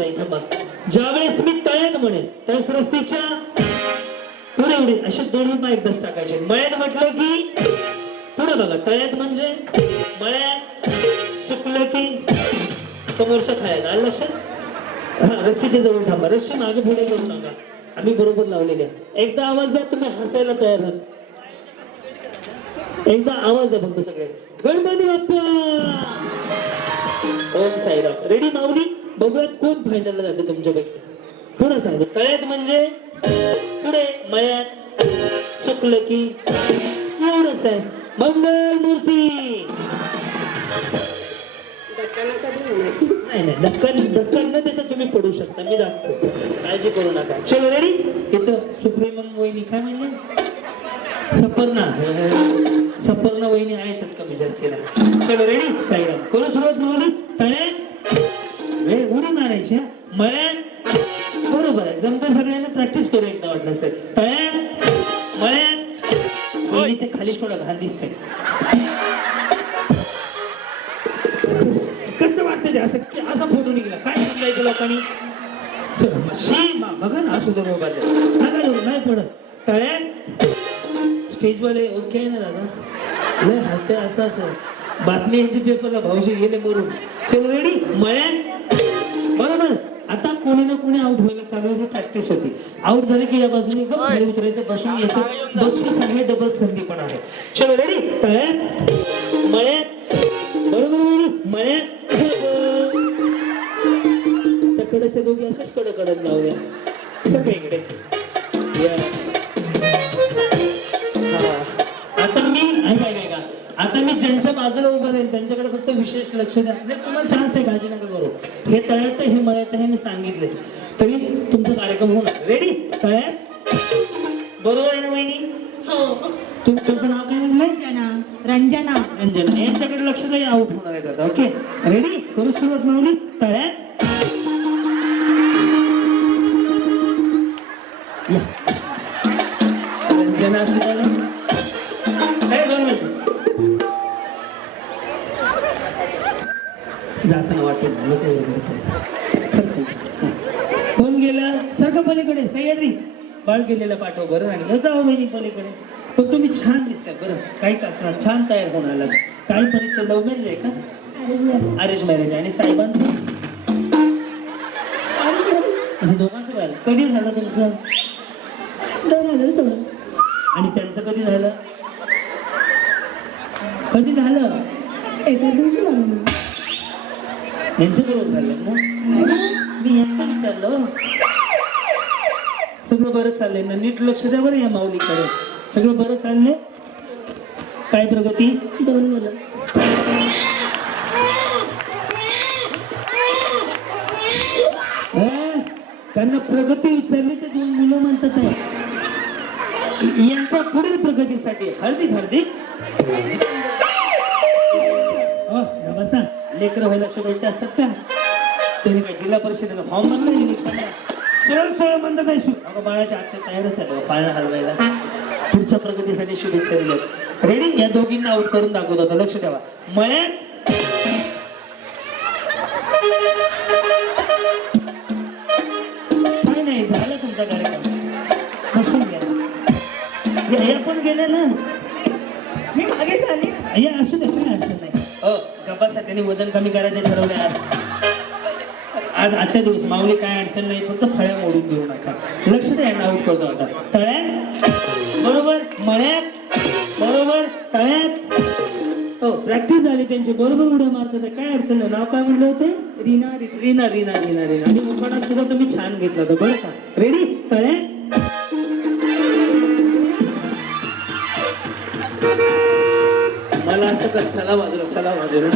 नाही थांबा. ज्यावेळेस मी तळ्यात म्हणेन त्यावेळेस रस्सीच्या पुढे उडे असे दोन्ही पाय एकदाच टाकायचे. मळ्यात म्हटलं की पुढे बघा. तळ्यात म्हणजे मळ्यात, सुकलं की समोरच्या खायला. आलं लक्षात? हा, रस्सीच्या जवळ थांबा. रस्सी मागे पुढे करू नका. आम्ही बरोबर लावलेले. एकदा आवाज द्या, तुम्ही हसायला तयार आहात. एकदा आवाज द्या फक्त सगळे. गणपती बाप्पा, ओम साईराम. रेडी माऊली? बघूयात कोण फायनलला जाते तुमच्यापैकी. पुढे सांगतो. तळ्यात म्हणजे पुढे, मळ्यात, सुकलं की एवढंच आहे. मंगल मूर्ती. नाही नाही, धक्का न देता तुम्ही पडू शकता. मी दाखवतो, काळजी करू नका. चलो रेडी. इथं सुप्रीमम वहिनी काय म्हणले? सपर्णा वहिनी आहेतच कमी जास्तीला. चलो रेडी. साईराम. करू सुरुवात. माऊली तळ्यात वेळ उडी मारायची. मळ्यात बरोबर आहे. जमतं सगळ्यांना. प्रॅक्टिस करू एकदा वाटलं असतं. तळ्यात, मळ्यात. वहिनी ते खाली सोडा, घाण दिसते. कसं वाटतं ते? असा फोटो निघाला काय समजायचं लोकांनी? चल बघा ना, असू दे मोबाईल नाही पडत. तळ्यात स्टेजवाले ओके आहे ना दादा? लय हात असं असं बातमी यायची पेपरला, भाऊजी गेले मरून. चल रेडी. मळ्यात बरोबर. आता कोणी ना कोणी आउट व्हायला चालू होती. प्रॅक्टिस होती. आउट झाले की या बाजूने खाली उतरायचं, बसून यायचं. बक्षीस आहे, डबल संधी पण आहे. चलो रेडी. तळ्यात, मळ्यात बरोबर. मळ्यात त्या कडेच्या दोघी अशाच कडे कडत लावल्या सगळीकडे. आता मी ऐका, आता मी ज्यांच्या बाजूला उभं राहील त्यांच्याकडे फक्त विशेष लक्ष द्या. तुम्हाला चान्स आहे, काळजी नका करू. हे तळ्यात, हे मळ्यात, हे मी सांगितले तरी तुमचा कार्यक्रम होणार. रेडी. तळ्यात बरोबर आहे ना वहिनी? हो. तुमचं नाव काय म्हणलंय? रंजना. रंजना. यांच्याकडे लक्ष द्या, आउट होणार आहेत आता. Okay ready. करू सुरुवात. माऊली तळ्यात या. रंजना असं झालं. जाताना वाटेल कोण गेलं? सारखं पलीकडे. सह्याद्री बाळ गेलेला पाठव बरं. आणि जाऊ बहिणी पलीकडे. पण तुम्ही छान दिसताय बरं. काही का असणार, छान तयार होऊन आला. काय परिचय? लव्ह मॅरेज आहे का? Arrange marriage. आणि साहेबांचं असं दोघांचं बाहेर. कधी झालं तुमचं? 2016. आणि त्यांचं कधी झालं? कधी झालं? एका दिवशी झालं ना. यांच्या बरोबर झालं ना? मी यांचं विचारलं. सगळं बरं चाललंय ना? नीट लक्ष द्या बरं या माऊलीकडे. सगळं बरं चाललंय? काय प्रगती? 2 मुलं. त्यांना प्रगती विचारली ते 2 मुलं म्हणतात आहे. यांच्या पुढील प्रगतीसाठी हार्दिक हार्दिक बसा. लेकर व्हायला शुभेच्छा असतात का? तुम्ही काय जिल्हा परिषदेला फॉर्म भरला इलेक्शनला? सरळ म्हणतात आहे. अगं बाळाच्या आत्या तयारच आहे पाळणा हलवायला. पुढच्या प्रगतीसाठी शुभेच्छा दिल्या. रेडी. या दोघींना आउट करून दाखवत होता. लक्ष ठेवा. मळ्यात काय नाही झालं तुमचा कार्यक्रम. बसून घ्या. या पण गेल्या ना. मी मागे झाली. या असू दे, काय अडचण नाही. गप्पासाठी त्यांनी वजन कमी करायचे ठरवले आज आजच्या दिवस. माऊली काय अडचण नाही, फक्त फळ्या मोडून देऊ नका. लक्ष द्या. यांना आउट करतो आता. तळ्यात बरोबर, मळ्यात बरोबर, तळ्यात. हो, प्रॅक्टिस झाली त्यांची. बरोबर उड्या मारतात. काय अडचण नाही. नाव काय म्हणलं होते? रीना. रीना रीना रीना रीना. आणि उखाणा सुद्धा तुम्ही छान घेतला होता बरं का? रेडी. तळ्यात मला असं कर. चला बाजूला.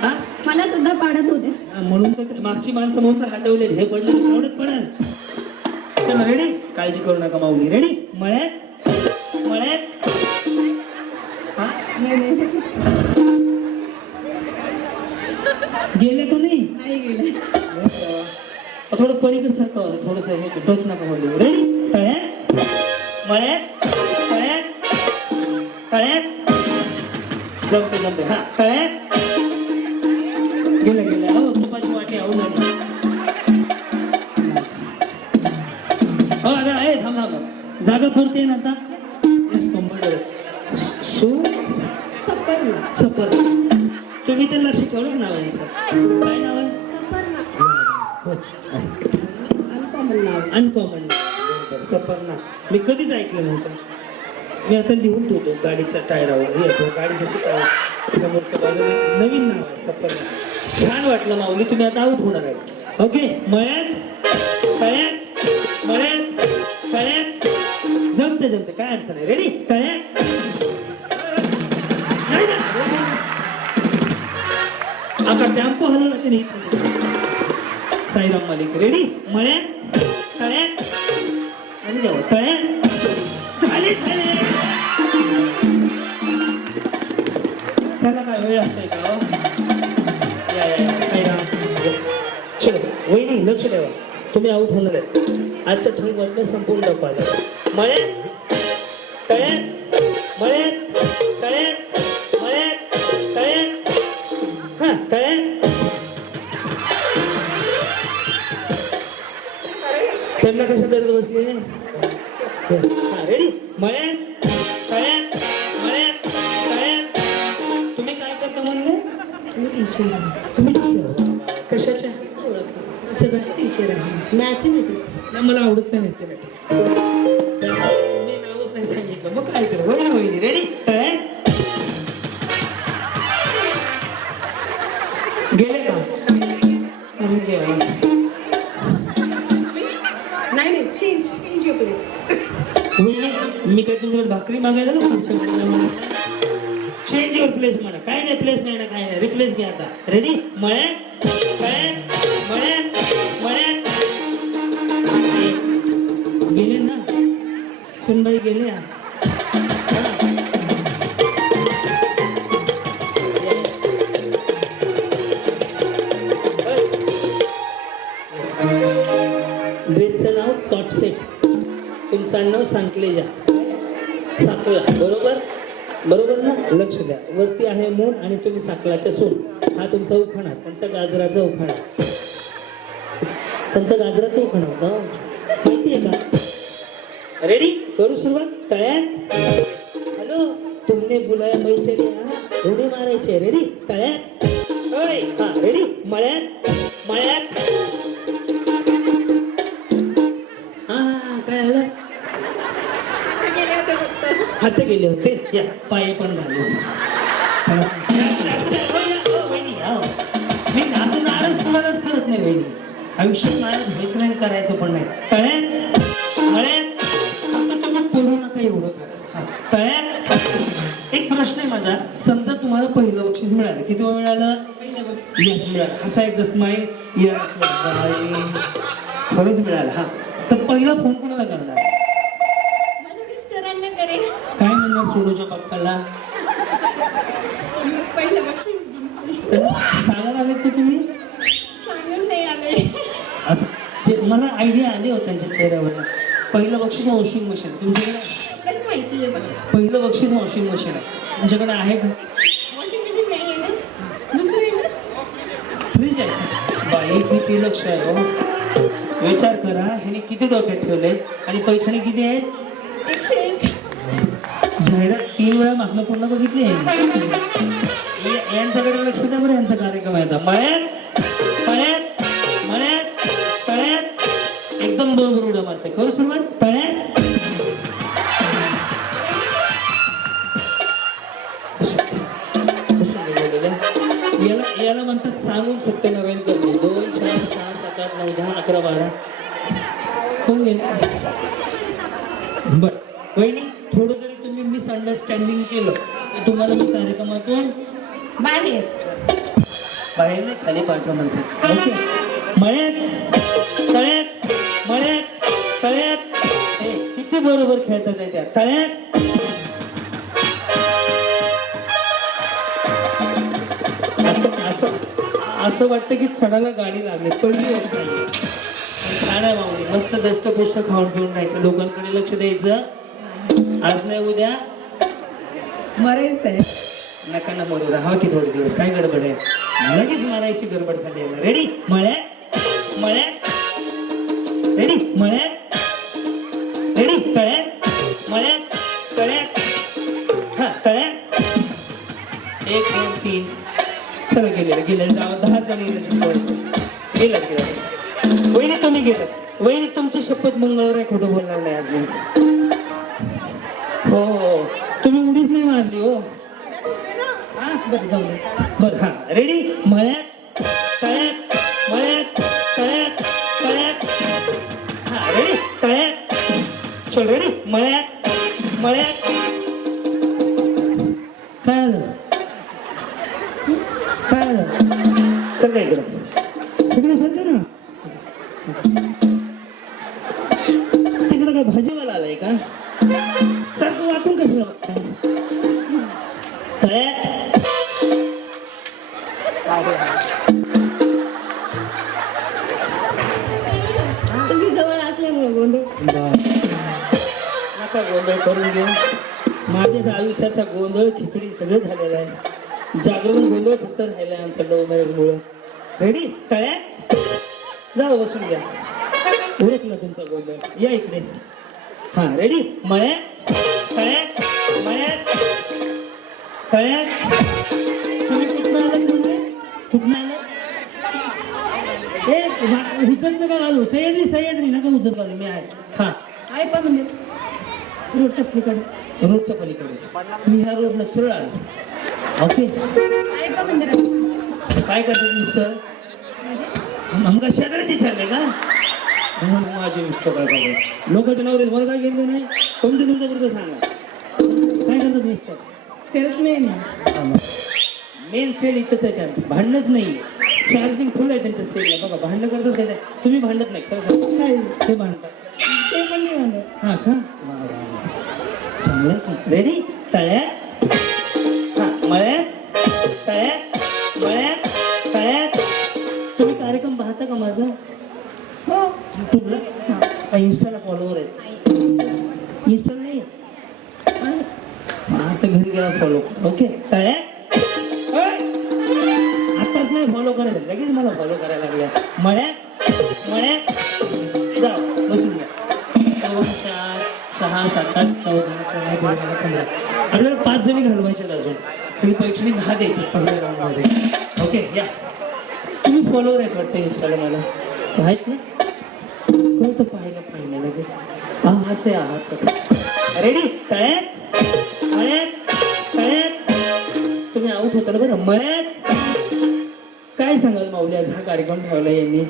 हा, मला सुद्धा पाडत होते म्हणून तर मागची माणसं म्हणून तर हटवले. हे पडले तेवढेच पडाल. चला रेडी. काळजी करू नका माऊली. रेडी. मळ्यात हा गेले का नाही? गेले. थोडं पलीकडे सारखं थोडस हे टच नका म्हणलं. रेडी. तळ्यात जमते. हा, तळ्यात गेल्या. हो, तुपाची वाटी आवड झाली. जागा पुरते आहे ना आता येस कॉम्प्युटर सपर्णा सपर तुम्ही ते लक्ष ठेवलं का नाव यांचं काय नाव आहे सपर्णा अनकॉमन नाव अनकॉमन सपर्णा मी कधीच ऐकलं नव्हतं मी आता लिहून ठेवतो गाडीच्या टायरावर हे आपलं गाडीचं टायर समोरच्या बाजूला नवीन नाव आहे सपर्णा छान वाटलं माऊली तुम्ही आता आऊट होणार आहे ओके मळ्यात तळ्यात मळ्यात तळ्यात जमते जमते काय अडचण आहे रेडी तळ्यात नाही ना आता टेम्पो हलवला की नाही साईराम मालिक रेडी मळ्यात तळ्यात आणि जाऊ तळ्यात झाले झाले त्याला काय वेळ असतोय का हो? या या या साईराम चलो वहिनी लक्ष ठेवा तुम्ही आऊट होणार आहे आजच्या ठळक बातम्या संपूर्ण दाखवा मळ्यात तळ्यात मळ्यात तळ्यात मळ्यात तळ्यात हा तळ्यात त्यांना कशा दर्द बसली हा रेडी मळ्यात तळ्यात मळ्यात तळ्यात तुम्ही काय करता म्हणले मी टीचर आहे तुम्ही टीचर कशाच्या ओळखलं सगळं टीचर आहे मॅथमॅटिक्स नाही मला आवडत नाही मॅथमॅटिक्स मी नावच नाही सांगितलं मग काय करू होईल होईल रेडी तळ्यात गेले का अरे देवा. नाही चेंज युअर प्लेस वहिनी, मी काय तुमच्याकडे भाकरी मागायला ना तुमच्याकडे चेंज युअर प्लेस म्हणा काय नाही प्लेस नाही ना काय नाही रिप्लेस घ्या आता रेडी मळ्यात तळ्यात मळ्यात मळ्यात गेले ना सुनबाई गेले ड्रेसचं नाव कॉटसेट तुमचं नाव सांकलेजा साकला बरोबर बरोबर ना लक्ष द्या वरती आहे मून आणि तुम्ही साकलाच्या सून हा तुमचा उखाणा त्यांचा गाजराचा उखाणा त्यांचा गाजराचा उखाणा होता माहिती आहे का रेडी करू सुरुवात तळ्यात हॅलो तुमने बुलाया मैं चले उडी मारायचे रेडी तळ्यात ओय हा रेडी मळ्यात मळ्यात हा काय झालं हात गेले होते या पायी पण घालू मी असं नाराज कोणालाच करत नाही वहिनी आयुष्यात नाराज व्हायचं नाही करायचं पण नाही तळ्यात मळ्यात फक्त तुम्ही पडू नका एवढं करा हा तळ्यात एक प्रश्न आहे माझा समजा तुम्हाला पहिलं बक्षीस मिळालं किती मिळालं यस मिळालं हसा एकदा स्माईल यस खरंच मिळालं हा तर पहिला फोन कोणाला करणार माझ्या मिस्टरांना करेल काय म्हणणार सोनूच्या पप्पाला पहिलं बक्षीस सांगायला आले तर तुम्ही सांगून नाही आले आता मला आयडिया आली होती त्यांच्या चेहऱ्यावर पहिलं बक्षीस वॉशिंग मशीन तुमच्याकडे एवढंच माहिती आहे मला पहिलं बक्षीस वॉशिंग मशीन आहे तुमच्याकडे आहे का वॉशिंग मशीन नाही आहे ना दुसरं आहे ना फ्रीज आहे बाई किती लक्ष आहे हो विचार करा ह्याने किती डोक्यात ठेवले आणि पैठणी किती आहेत 101 जाहिरात 3 वेळा मागणं पूर्ण बघितली आहे यांच्याकडे लक्ष द्या बरं यांचा कार्यक्रम आहे आता मळ्यात मळ्यात मळ्यात तळ्यात एकदम बरोबर उड्या मारते करू सुरुवात तळ्यात याला याला म्हणतात सांगून सत्यनारायण करणे 2 4 6 7 8 9 10 11 12 कोण गेले बर वहिनी थोडं जरी तुम्ही मिसअंडरस्टँडिंग केलं तर तुम्हाला मी कार्यक्रमातून बाहेर बाहेर नाही खाली पाठवा म्हणते ओके मळ्यात तळ्यात मळ्यात तळ्यात किती बरोबर खेळतात आहे त्या तळ्यात असं वाटतं की चढायला गाडी लागली पडली छान आहे माऊली मस्त दष्टपुष्ट खाऊन पिऊन राहायचं लोकांकडे लक्ष द्यायचं आज नाही उद्या मरेच आहे नका ना मरू राहा की थोडे दिवस काय गडबड आहे लगेच मारायची गडबड झाली आहे रेडी मळ्यात मळ्यात रेडी मळ्यात रेडी तळ्यात गेले 10 जण गेले शिकवायचं गेलं वहिनी तुम्ही गेलं वहिनी तुमची शपथ मंगळवार आहे खोटं बोलणार नाही आज मी हो तुम्ही उडीच नाही मारली हो हा बरं जाऊ दे. बरं हा रेडी मळ्यात तळ्यात मळ्यात तळ्यात तळ्यात हा रेडी तळ्यात चल रेडी मळ्यात मळ्यात काय आलं काय आलं सर काय इकडं तिकडे सर ना तिकडं काय भाजीवाला आलाय का सारखं वाटून कशाला बघताय तळ्यात तुम्ही जवळ असल्यामुळे गोंधळ नका गोंधळ करून घेऊ माझ्या आयुष्याचा गोंधळ खिचडी सगळं झालेला आहे जागरण गोंधळ फक्त राहिलाय आमच्या लव्ह मॅरेजमुळं रेडी तळ्यात जाऊ बसून घ्या ओळखलं तुमचा गोंधळ या इकडे हा रेडी मळ्यात तळ्यात मळ्यात तळ्यात तुम्ही कुठनं आलात म्हणजे कुठनं आलात ए उचल नका घालू सह्याद्री नका उचल घालू मी आहे हा आहे पण म्हणजे रोडच्या पलीकडे रोडच्या पलीकडे मी ह्या रोडला सरळ आलो ओके आहे पण मंदिरात काय करतात मिस्टर आमका शेजारची चालले का म्हणून माझे मिस्टर काय करतात लोकांच्या नावावर मला काय गेलं नाही तुमच्या बरोबर सांगा काय करतात मिस्टर सेल्समॅन मेन सेल इथंच आहे त्यांचं भांडणच नाही चार्जिंग फुल आहे त्यांचं सेलला बघा भांडणं करतात काय तुम्ही भांडत नाही खरं सांगा नाही ते भांडतात ते पण नाही म्हणत हा का चांगलं की रेडी तळ्यात हा मळ्यात तळ्यात मळ्यात तळ्यात तुम्ही कार्यक्रम पाहता का माझा हो तुला इन्स्टाला फॉलोवर आहेत इन्स्टाला नाही आता घरी गेला फॉलो ओके तळ्यात आताच नाही फॉलो करायला लगेच मला फॉलो करायला लागल्या मळ्यात मळ्यात जाऊ बसून घ्या 2 4 6 7 8 9 10 11 12 15 आपल्याला 5 जणी घालवायच्या अजून तरी पैठणी 10 द्यायची पहिल्या राऊंडमध्ये ओके या तुम्ही फॉलोवर आहेत वाटतं इन्स्टाला मला आहेत ना कोणतं पाहिलं लगेच हा असे आहात रेडी तळ्यात मळ्यात तळ्यात तुम्ही आऊट होता ना बरं मळ्यात काय सांगाल माऊली आज हा कार्यक्रम ठेवला यांनी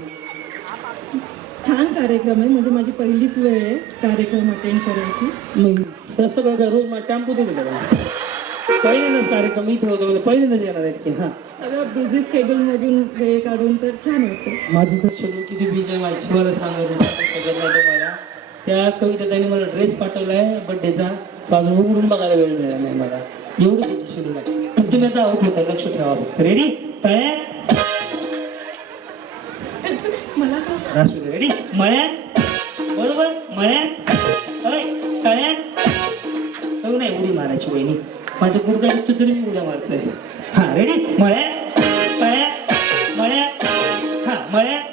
छान कार्यक्रम आहे म्हणजे माझी पहिलीच वेळ आहे कार्यक्रम अटेंड करायची मग तसं काय रोज मला टॅम्पो दिले का पहिल्यांदाच कार्यक्रम इथे होतो म्हणजे पहिल्यांदाच येणार आहेत की हां सगळं बिझी स्केड्यूलमधून वेळ काढून तर छान वाटतं माझं तर शेड्यूल किती बीज आहे माझी मला सांगायचं मला त्या कविता त्यांनी मला ड्रेस पाठवला आहे बड्डेचा तो अजून उघडून बघायला वेळ मिळाला नाही मला एवढं त्याची शेड्यूल आहे पण तुम्ही आता आऊट होता लक्ष ठेवा फक्त रेडी तळ्यात मला का असू दे रेडी मळ्यात बरोबर मळ्यात तळ्यात हो नाही उडी मारायची वहिनी माझं गुडघा दिसतो तरी मी उड्या मारतोय हा रेडी मळ्यात तळ्यात मळ्यात हा मळ्यात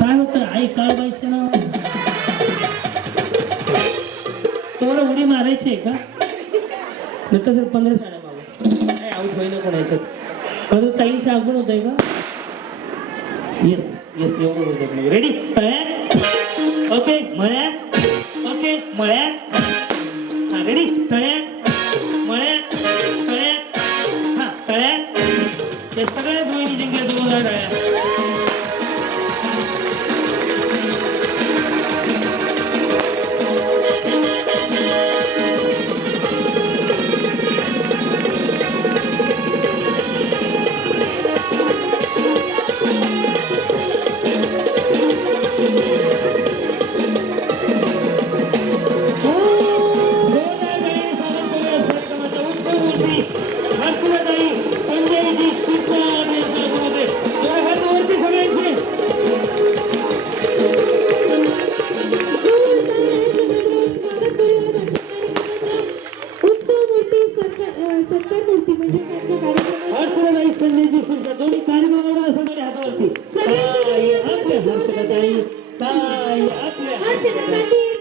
काय होतं आई काळबाईचं नाव तुम्हाला उडी मारायची आहे का नाही तसं 15 साड्या मागू नाही आऊट होईना कोणाच्यात परत ताईचं आगमन होत आहे का येस येस एवढं होत आहे रेडी तळ्यात ओके मळ्यात ओके मळ्यात हा रेडी तळ्यात मळ्यात तळ्यात हा तळ्यात ते सगळ्याच वहिनी जिंकल्या 2000 तळ्यात दोन्ही कार्यक्रम हातावरती ताई आपल्या